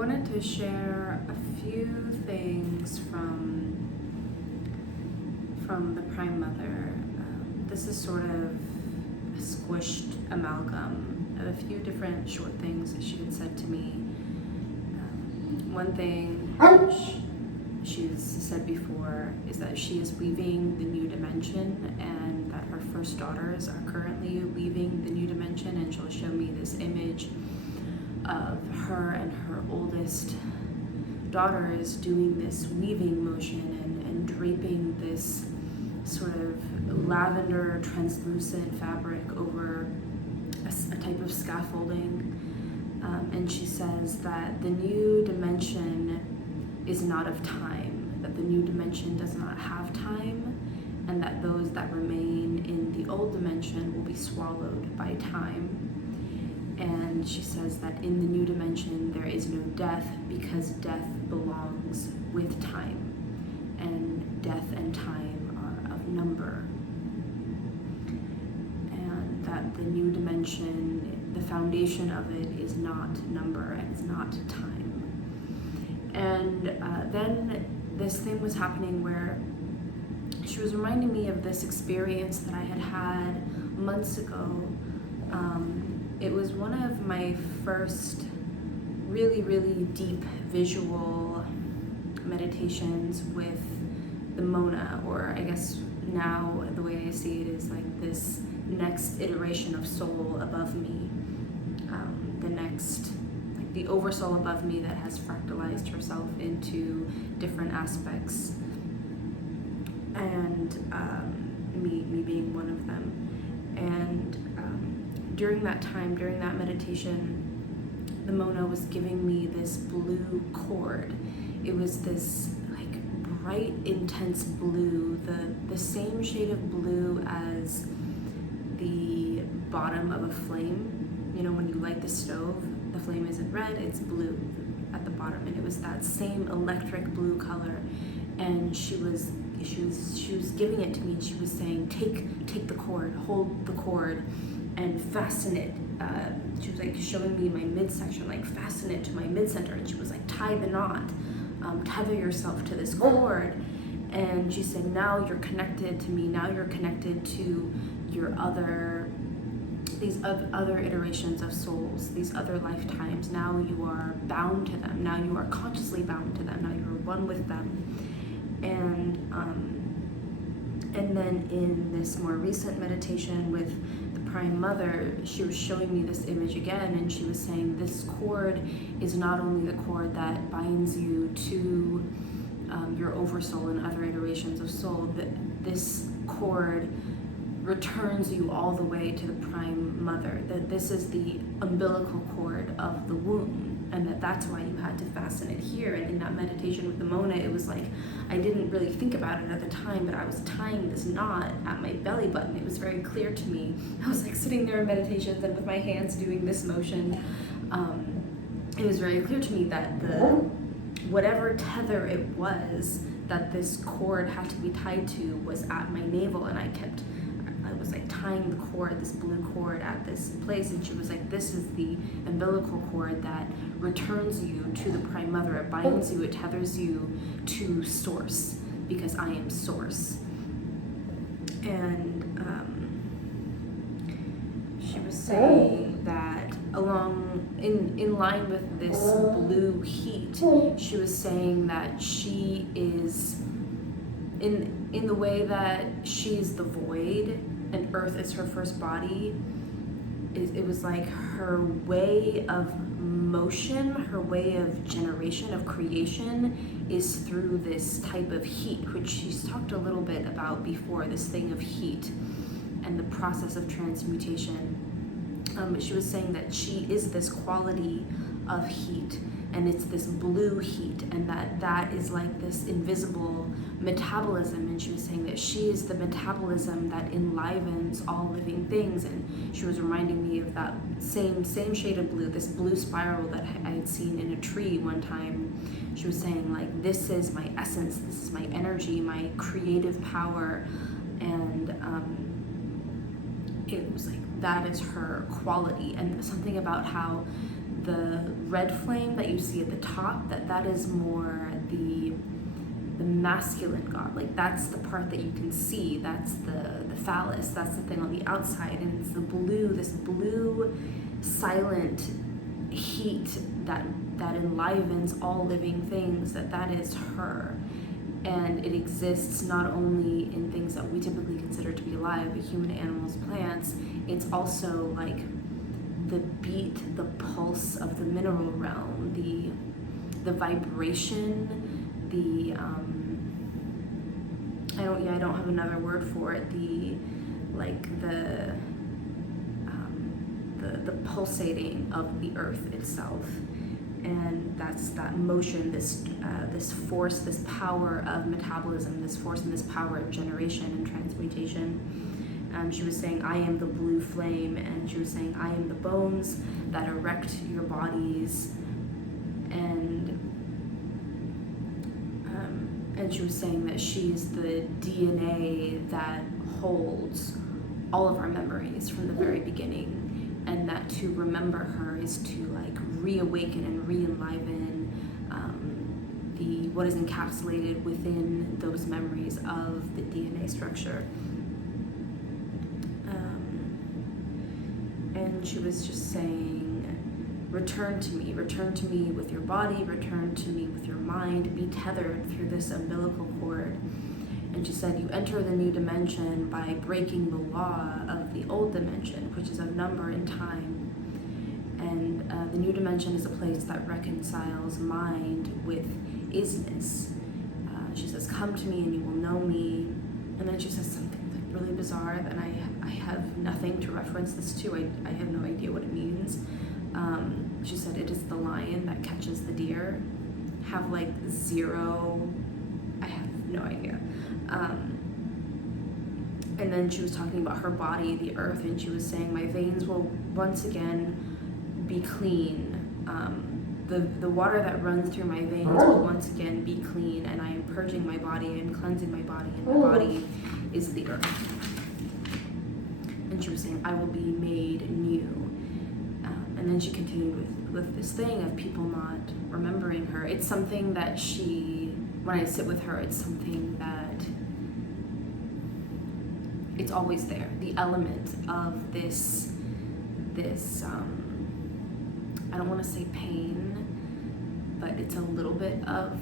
wanted to share a few things from the Prime Mother. This is sort of a squished amalgam of a few different short things that she had said to me. One thing she's said before is that she is weaving the new dimension, and that her first daughters are currently weaving the new dimension, and she'll show me this image of her and her oldest daughters doing this weaving motion and draping this sort of lavender translucent fabric over a type of scaffolding. And she says that the new dimension is not of time, that the new dimension does not have time, and that those that remain in the old dimension will be swallowed by time. And she says that in the new dimension there is no death, because death belongs with time, and death and time are of number. And that the new dimension, the foundation of it is not number and is not time. And then this thing was happening where she was reminding me of this experience that I had months ago. It was one of my first really, really deep visual meditations with the Mona, or I guess now the way I see it is like this next iteration of soul above me, the oversoul above me that has fractalized herself into different aspects, and me being one of them. And during that time, during that meditation, the Mona was giving me this blue cord. It was this like bright, intense blue, the same shade of blue as the bottom of a flame. You know, when you light the stove, the flame isn't red, it's blue at the bottom, and it was that same electric blue color. And she was giving it to me, and she was saying, take the cord, hold the cord, and fasten it. She was like showing me my midsection, like fasten it to my mid-center, and she was like, tie the knot, tether yourself to this cord. And she said, now you're connected to me, now you're connected to your these other iterations of souls, these other lifetimes. Now you are bound to them, now you are consciously bound to them, now you're one with them. And then in this more recent meditation with the Prime Mother, she was showing me this image again, and she was saying this cord is not only the cord that binds you to your oversoul and other iterations of soul, that this cord returns you all the way to the Prime Mother, that this is the umbilical cord of the womb, and that's why you had to fasten it here. And in that meditation with the Mona, it was like, I didn't really think about it at the time, but I was tying this knot at my belly button. It was very clear to me. I was like sitting there in meditations and with my hands doing this motion. It was very clear to me that whatever tether it was that this cord had to be tied to was at my navel, and I was like tying the cord, this blue cord, at this place, and she was like, this is the umbilical cord that returns you to the Prime Mother. It binds you, it tethers you to Source, because I am Source. And she was saying that in line with this blue heat, she was saying that she is in the way that she's the void and Earth is her first body. It was like her way of motion, her way of generation, of creation, is through this type of heat, which she's talked a little bit about before, this thing of heat and the process of transmutation. She was saying that she is this quality of heat, and it's this blue heat, and that is like this invisible metabolism. And she was saying that she is the metabolism that enlivens all living things. And she was reminding me of that same shade of blue, this blue spiral that I had seen in a tree one time. She was saying, like, this is my essence, this is my energy, my creative power. And it was like, that is her quality. And something about how the red flame that you see at the top, that is more the masculine god. Like that's the part that you can see, that's the phallus, that's the thing on the outside. And it's the blue, this blue silent heat that enlivens all living things, that is her. And it exists not only in things that we typically consider to be alive, but human, animals, plants. It's also like the beat, the pulse of the mineral realm, the vibration, the I don't have another word for it. The pulsating of the earth itself, and that's that motion, this force, this power of metabolism, this force and this power of generation and transmutation. She was saying, I am the blue flame, and she was saying, I am the bones that erect your bodies, and she was saying that she is the DNA that holds all of our memories from the very beginning, and that to remember her is to like reawaken and re-enliven what is encapsulated within those memories of the DNA structure. And she was just saying, return to me with your body, return to me with your mind, be tethered through this umbilical cord. And she said, you enter the new dimension by breaking the law of the old dimension, which is of number and time. And the new dimension is a place that reconciles mind with isness. She says, come to me and you will know me. And then she says something like really bizarre, and I have nothing to reference this to. I have no idea what it means. She said, it is the lion that catches the deer. Have like zero, I have no idea. And then she was talking about her body, the earth, and she was saying, my veins will once again be clean. The water that runs through my veins will once again be clean, and I am purging my body, I am cleansing my body, and my body is the earth. And she was saying, I will be made new. And then she continued with this thing of people not remembering her. It's something that when I sit with her, it's something that it's always there. The element of this I don't want to say pain, but it's a little bit of,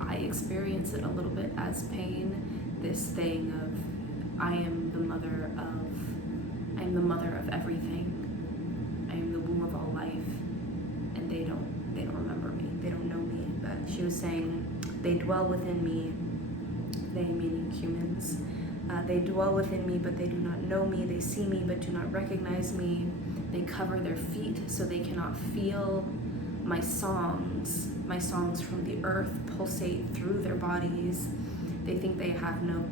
I experience it a little bit as pain. This thing of, I am the mother of everything. I am the womb of all life, and they don't remember me. They don't know me. But she was saying, they dwell within me. They meaning humans. They dwell within me, but they do not know me. They see me, but do not recognize me. They cover their feet, so they cannot feel my songs. My songs from the earth pulsate through their bodies. They think that I have no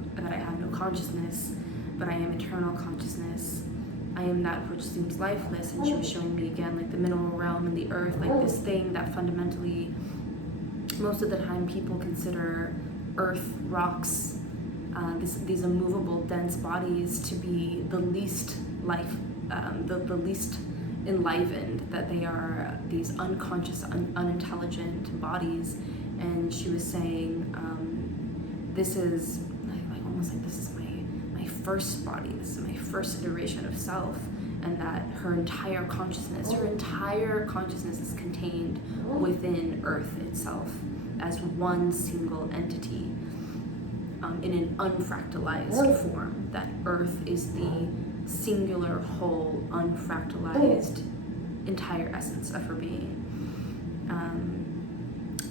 consciousness, but I am eternal consciousness. I am that which seems lifeless. And she was showing me again, like the mineral realm and the earth, like this thing that fundamentally, most of the time, people consider earth, rocks, these immovable, dense bodies to be the least life, the least enlivened, that they are these unconscious, unintelligent bodies. And she was saying, this is like almost like this is my first body, this is my first iteration of self, and that her entire consciousness is contained within Earth itself as one single entity, in an unfractalized form. That Earth is the singular, whole, unfractalized entire essence of her being.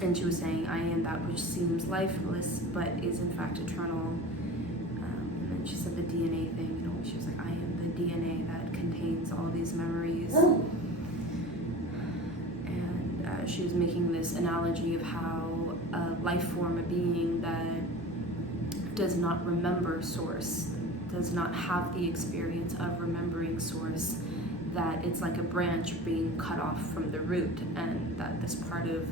And she was saying, I am that which seems lifeless but is in fact eternal. And then she said the DNA thing, she was like, I am the DNA that contains all these memories. And she was making this analogy of how a life form, a being that does not remember source, does not have the experience of remembering source, that it's like a branch being cut off from the root, and that this part of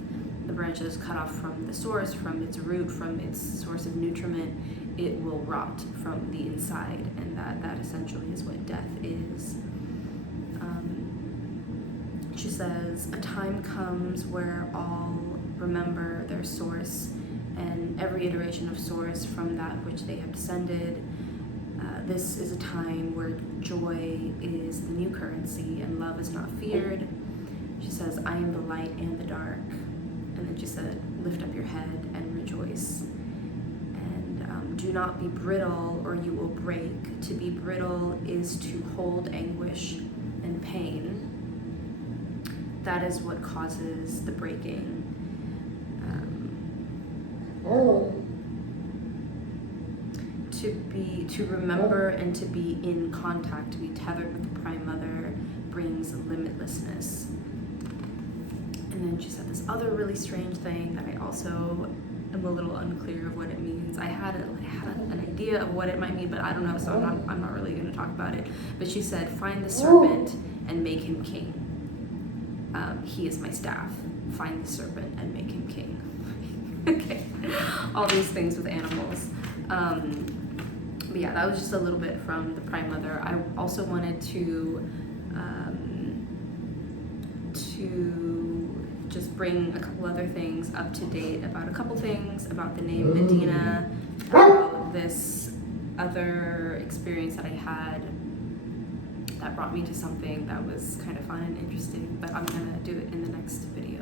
the branch is cut off from the source, from its root, from its source of nutriment, it will rot from the inside, and that essentially is what death is. She says, a time comes where all remember their source and every iteration of source from that which they have descended. This is a time where joy is the new currency and love is not feared. She says, I am the light and the dark. And then she said, lift up your head and rejoice. And do not be brittle or you will break. To be brittle is to hold anguish and pain. That is what causes the breaking. To remember and to be in contact, to be tethered with the Prime Mother brings limitlessness. And then she said this other really strange thing that I also am a little unclear of what it means. I had an idea of what it might mean, but I don't know, so I'm not really going to talk about it. But she said, find the serpent and make him king. He is my staff. Find the serpent and make him king. Okay, all these things with animals. But yeah, that was just a little bit from the Prime Mother. I also wanted to just bring a couple other things up to date about a couple things about the name Medina, about this other experience that I had that brought me to something that was kind of fun and interesting, but I'm gonna do it in the next video.